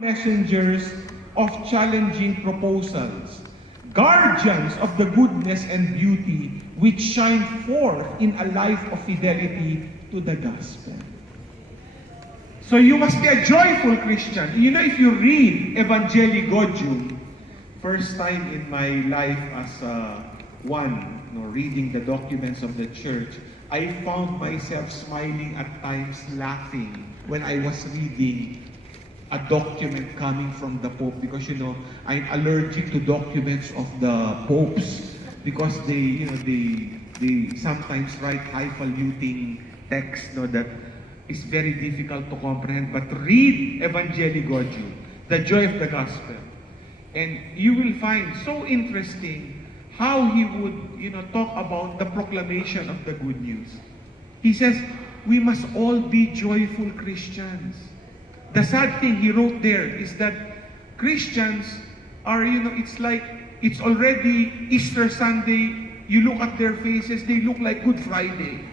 messengers of challenging proposals, guardians of the goodness and beauty which shine forth in a life of fidelity to the gospel. So you must be a joyful Christian. You know, if you read Evangelii Gaudium, first time in my life as reading the documents of the church, I found myself smiling at times, laughing when I was reading a document coming from the Pope, because I'm allergic to documents of the popes because they sometimes write highfalutin text that is very difficult to comprehend. But read Evangelii Gaudium, the joy of the gospel, and you will find so interesting how he would talk about the proclamation of the good news. He says we must all be joyful Christians. The sad thing he wrote there is that Christians are, it's like it's already Easter Sunday. You look at their faces, they look like Good Friday.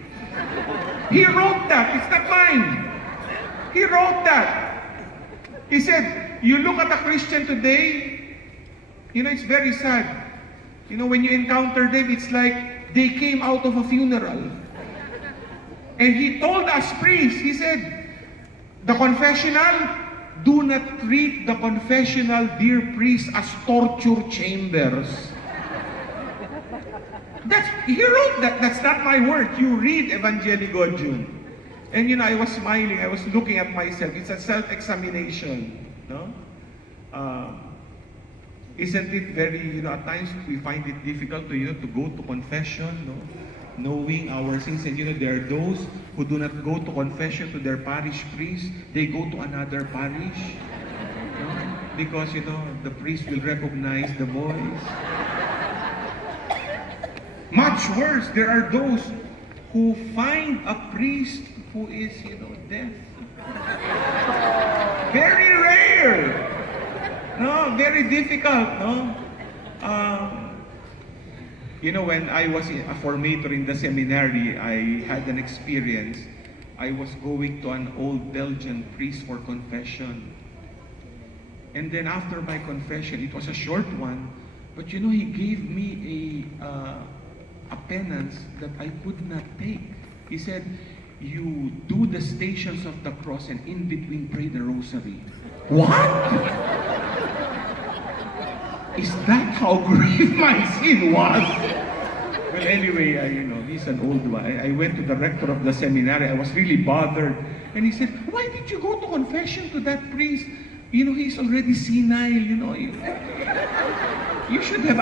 He wrote that. It's not mine. He wrote that. He said, you look at a Christian today, it's very sad. When you encounter them, it's like they came out of a funeral. And he told us priests, he said, the confessional, do not treat the confessional, dear priest, as torture chambers. He wrote that. That's not my word. You read Evangelii Gaudium. And I was smiling. I was looking at myself. It's a self-examination. No? Isn't it very, at times we find it difficult to go to confession, knowing our sins. And there are those who do not go to confession to their parish priest. They go to another parish. Because, the priest will recognize the voice. Much worse, there are those who find a priest who is, deaf. Very rare. No, very difficult, no? When I was a formator in the seminary, I had an experience. I was going to an old Belgian priest for confession. And then after my confession, it was a short one, but he gave me a penance that I could not take. He said, you do the stations of the cross and in between pray the rosary. What? Is that how grave my sin was? Well, anyway, he's an old one. I went to the rector of the seminary. I was really bothered. And he said, why did you go to confession to that priest? He's already senile, You should have